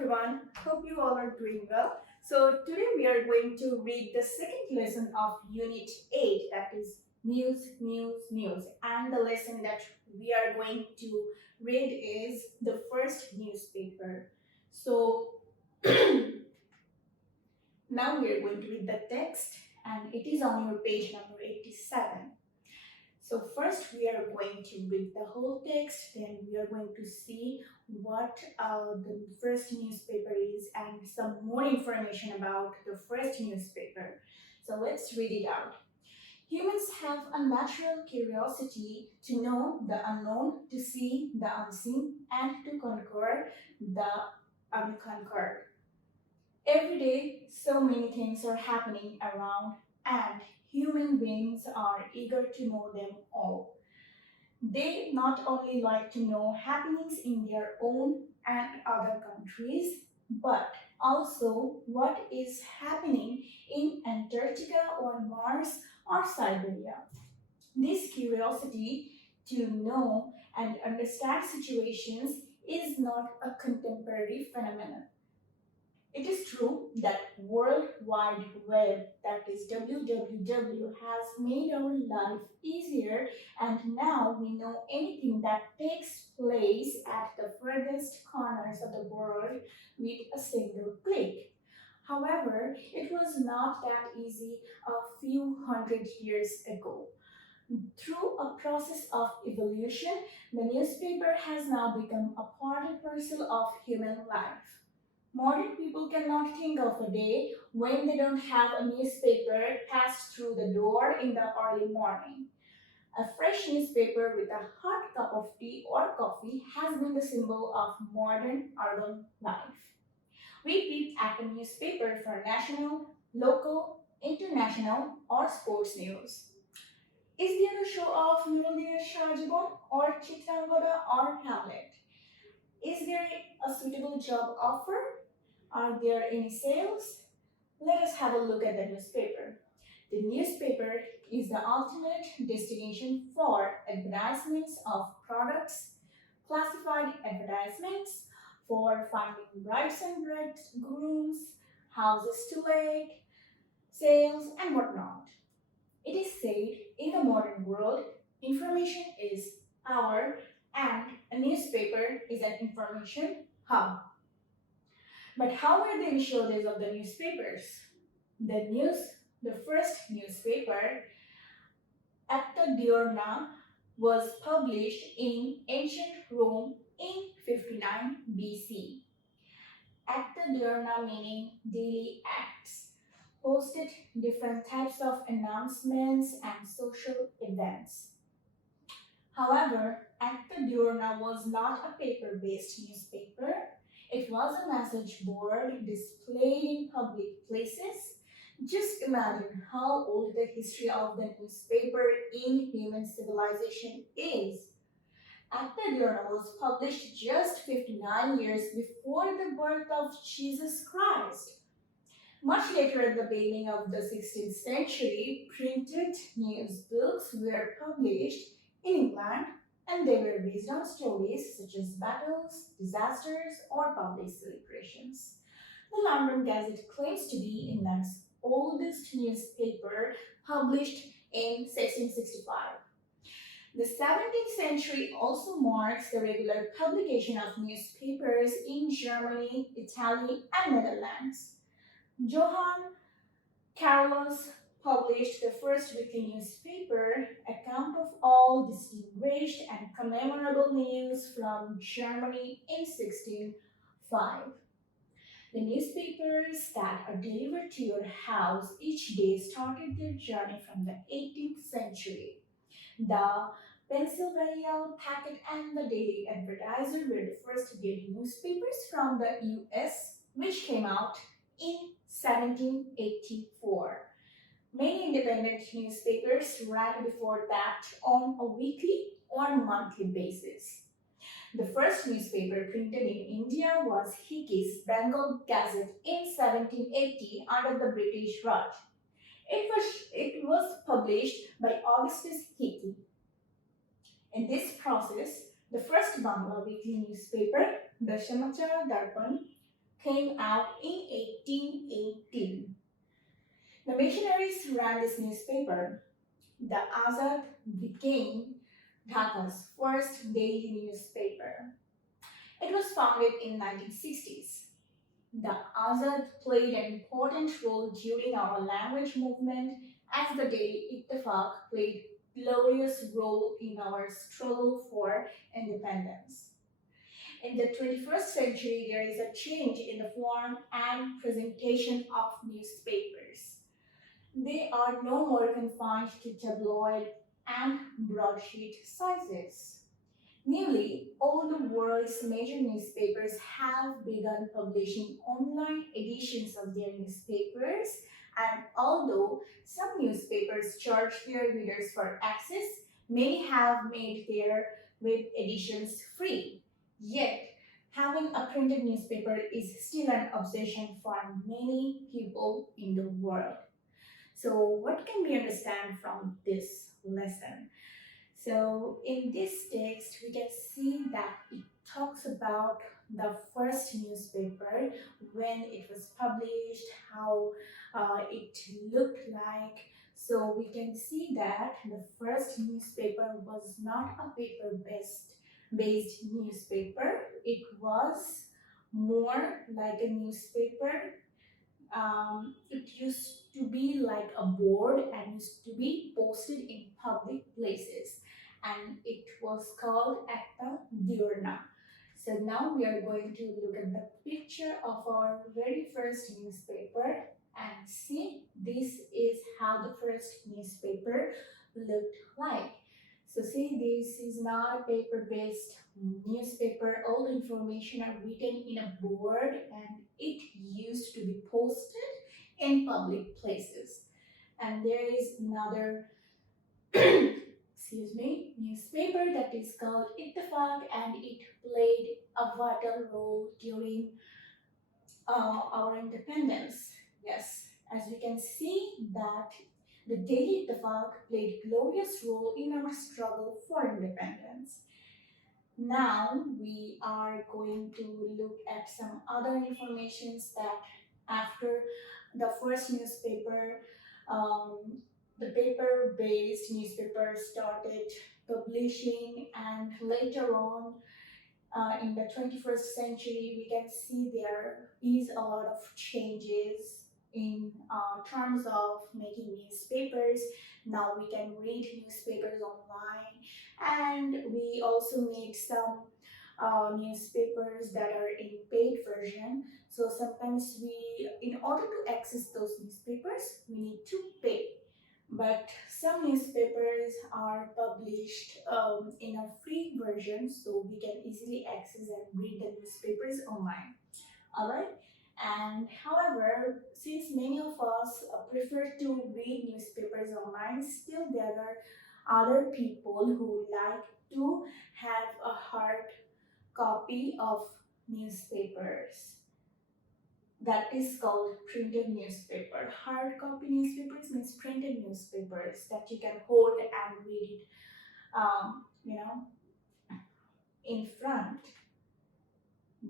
everyone. Hope you all are doing well. So today we are going to read the second lesson of Unit 8, that is News, News, News. And the lesson that we are going to read is the first newspaper. So now we are going to read the text, and it is on your page number 87. So first we are going to read the whole text, then we are going to see what the first newspaper is and some more information about the first newspaper. So let's read it out. Humans have a natural curiosity to know the unknown, to see the unseen, and to conquer the unconquered. Every day, so many things are happening around, and human beings are eager to know them all. They not only like to know happenings in their own and other countries, but also what is happening in Antarctica or Mars or Siberia. This curiosity to know and understand situations is not a contemporary phenomenon. It is true that World Wide Web, that is WWW, has made our life easier, and now we know anything that takes place at the furthest corners of the world with a single click. However, it was not that easy a few hundred years ago. Through a process of evolution, the newspaper has now become a part and parcel of human life. Modern people cannot think of a day when they don't have a newspaper passed through the door in the early morning. A fresh newspaper with a hot cup of tea or coffee has been the symbol of modern urban life. We peep at a newspaper for national, local, international, or sports news. Is there a show of Mirundir Shahjibon or Chitrangada or Hamlet? Is there a suitable job offer? Are there any sales? Let us have a look at the newspaper. The newspaper is the ultimate destination for advertisements of products, classified advertisements for finding brides and bridegrooms, houses to let, sales, and whatnot. It is said in the modern world, information is power, and a newspaper is an information hub. But how were the initial days of the newspapers? The first newspaper, Acta Diurna, was published in ancient Rome in 59 BC. Acta Diurna meaning daily acts, posted different types of announcements and social events. However, Acta Diurna was not a paper-based newspaper. It was a message board displayed in public places. Just imagine how old the history of the newspaper in human civilization is. Acta Diurna was published just 59 years before the birth of Jesus Christ. Much later, at the beginning of the 16th century, printed news books were published in England, and they were based on stories such as battles, disasters, or public celebrations. The London Gazette claims to be England's oldest newspaper, published in 1665. The 17th century also marks the regular publication of newspapers in Germany, Italy, and Netherlands. Johann Carolus published the first weekly newspaper, account of all distinguished and commemorable news from Germany in 1605. The newspapers that are delivered to your house each day started their journey from the 18th century. The Pennsylvania Packet and the Daily Advertiser were the first daily newspapers from the US, which came out in 1784. Many independent newspapers ran before that on a weekly or monthly basis. The first newspaper printed in India was Hickey's Bengal Gazette in 1780 under the British Raj. It was published by Augustus Hickey. In this process, the first Bangla weekly newspaper, the Samachar Darpan, came out in 1818. The missionaries ran this newspaper. The Azad became Dhaka's first daily newspaper. It was founded in 1960s. The Azad played an important role during our language movement as the Daily Ittifaq played a glorious role in our struggle for independence. In the 21st century, there is a change in the form and presentation of newspapers. They are no more confined to tabloid and broadsheet sizes. Newly, all the world's major newspapers have begun publishing online editions of their newspapers, and although some newspapers charge their readers for access, many have made their web editions free. Yet, having a printed newspaper is still an obsession for many people in the world. So, what can we understand from this lesson? So in this text, we can see that it talks about the first newspaper, when it was published, how it looked like. So we can see that the first newspaper was not a paper based newspaper. It was more like a newspaper. It used to be like a board and used to be posted in public places, and it was called Ekta Diurna. So now we are going to look at the picture of our very first newspaper and see this is how the first newspaper looked like. So see, this is not a paper-based newspaper. All the information are written in a board and it used to be posted in public places. And there is another excuse me, newspaper that is called Ittifaq, and it played a vital role during our independence. Yes, as we can see that the Daily Ittifaq played glorious role in our struggle for independence. Now we are going to look at some other informations that after the first newspaper, um, the paper-based newspaper started publishing, and later on in the 21st century, we can see there is a lot of changes in terms of making newspapers. Now we can read newspapers online, and we also make some newspapers that are in paid version. So sometimes in order to access those newspapers, we need to pay. But some newspapers are published in a free version, so we can easily access and read the newspapers online. Alright? And however, since many of us prefer to read newspapers online, still there are other people who like to have a hard copy of newspapers. That is called printed newspaper. Hard copy newspapers means printed newspapers that you can hold and read it, in front.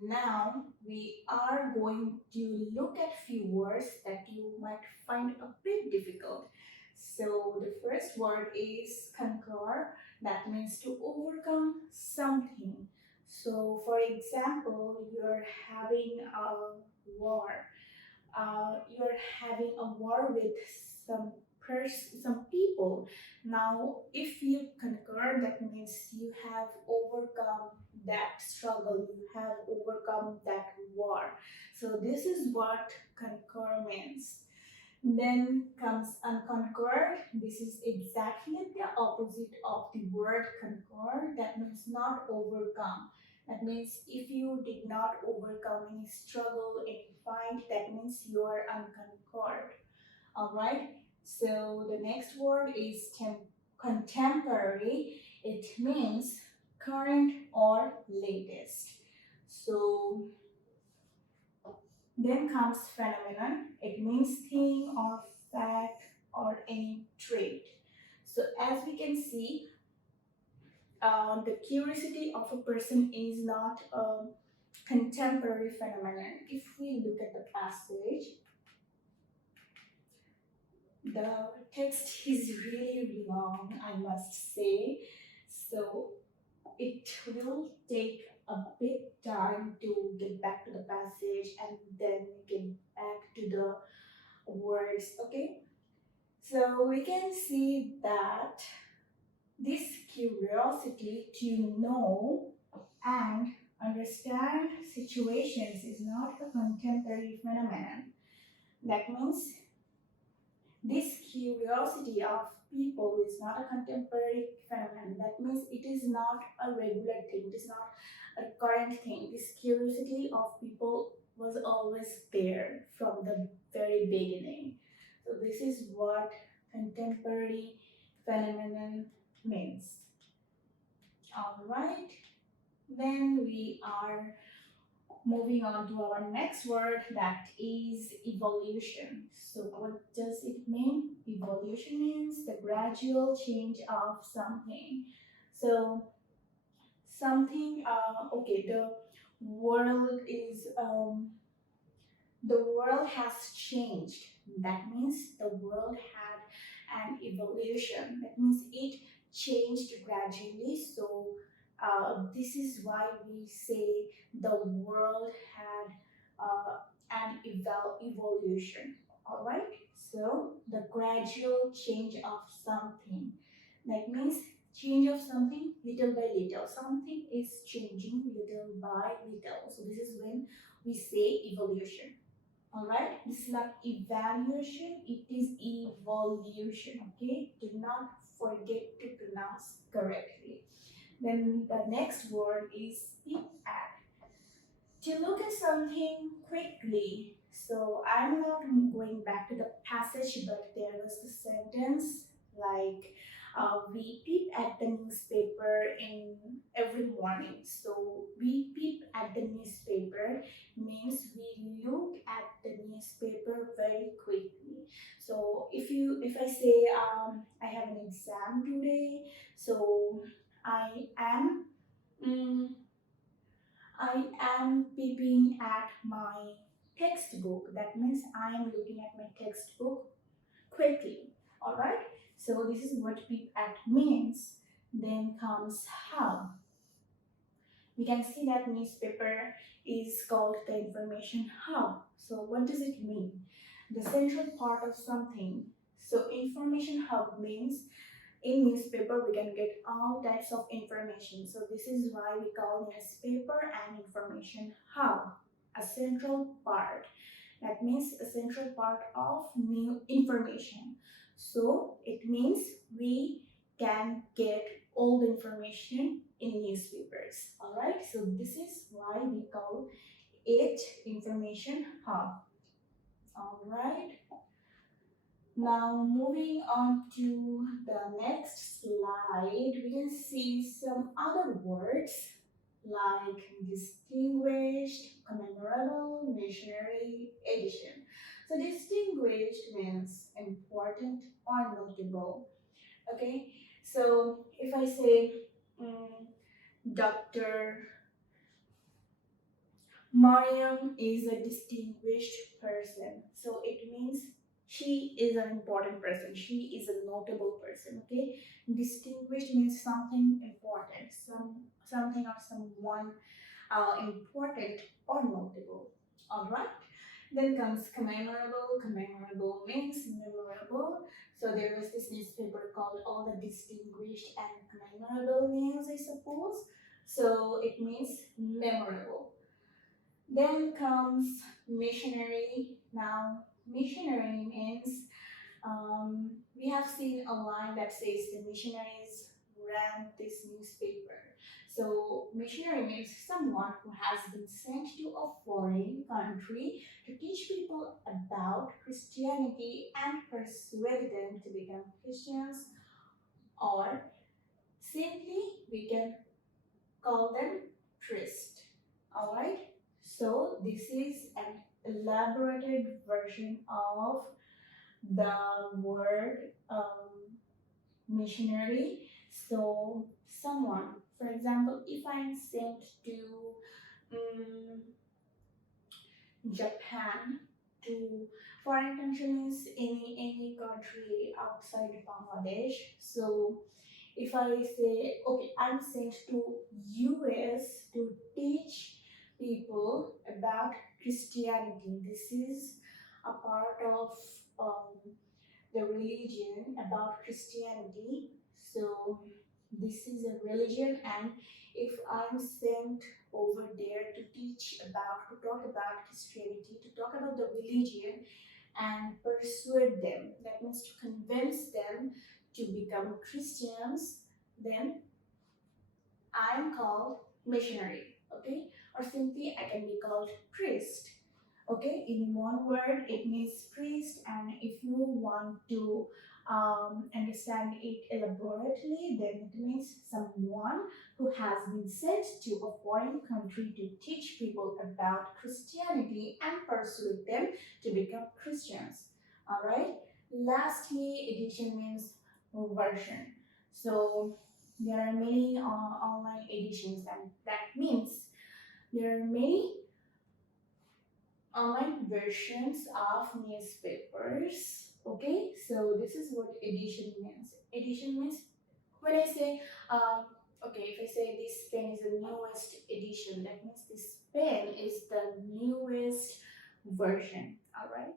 Now we are going to look at few words that you might find a bit difficult. So the first word is conquer. That means to overcome something. So for example, you're having a war. You're having a war with some some people. Now, if you conquer, that means you have overcome that struggle, you have overcome that war. So this is what conquer means. Then comes unconquered. This is exactly the opposite of the word conquer. That means not overcome. That means if you did not overcome any struggle, any fight, that means you are unconquered. Alright? So the next word is contemporary. It means current or latest. So then comes phenomenon. It means thing or fact or any trait. So as we can see, the curiosity of a person is not contemporary phenomenon. If we look at the passage, the text is really long, I must say. So it will take a bit time to get back to the passage and then get back to the words. Okay, so we can see that this curiosity to know and understand situations is not a contemporary phenomenon. That means this curiosity of people is not a contemporary phenomenon. That means it is not a regular thing, it is not a current thing. This curiosity of people was always there from the very beginning. So, this is what contemporary phenomenon means. Alright, then we are moving on to our next word, that is evolution. So what does it mean? Evolution means the gradual change of something. So something, okay, the world has changed. That means the world had an evolution. That means it changed gradually. So this is why we say the world had an evolution. All right. So the gradual change of something. That means change of something little by little. Something is changing little by little. So this is when we say evolution. All right, this is not evaluation, it is evolution. Okay, do not forget to pronounce correctly. Then the next word is peep at. To look at something quickly. So I'm not going back to the passage, but there was the sentence like we peep at the newspaper in every morning. So we peep at the newspaper means we look at the newspaper very quickly. So if I say I have an exam today, so I am. mm, I am peeping at my textbook. That means I am looking at my textbook quickly. Alright? So this is what peep at means. Then comes hub. We can see that newspaper is called the information hub. So what does it mean? The central part of something. So information hub means in newspaper we can get all types of information. So this is why we call newspaper an information hub, a central part. That means a central part of new information. So it means we can get all the information in newspapers. All right, so this is why we call it information hub. All right. Now moving on to the next slide, we can see some other words like distinguished, commemorable, missionary, edition. So distinguished means important or notable. Okay, so if I say Dr. Mariam is a distinguished person. So it means she is an important person. She is a notable person. Okay. Distinguished means something important, something or someone important or notable. All right. Then comes commemorable. Commemorable means memorable. So there was this newspaper called All the Distinguished and Commemorable Names, I suppose. So it means memorable. Then comes missionary. Now, missionary means we have seen a line that says the missionaries ran this newspaper. So, missionary means someone who has been sent to a foreign country to teach people about Christianity and persuade them to become Christians, or simply we can call them priest. All right. So this is an elaborated version of the word missionary. So someone, for example, if I'm sent to mm, Japan to foreign country means any country outside Bangladesh. So if I say, okay, I'm sent to US to teach people about Christianity. This is a part of um, the religion about Christianity. So this is a religion, and if I'm sent over there to teach about, to talk about Christianity, to talk about the religion and persuade them, that means to convince them to become Christians, then I'm called missionary, okay? Or simply I can be called priest, okay? In one word, it means priest, and if you want to understand it elaborately, then it means someone who has been sent to a foreign country to teach people about Christianity and persuade them to become Christians, all right? Lastly, edition means version. So there are many online editions, and that means there are many online versions of newspapers. Okay, so this is what edition means. Edition means when I say, okay, if I say this pen is the newest edition, that means this pen is the newest version. All right.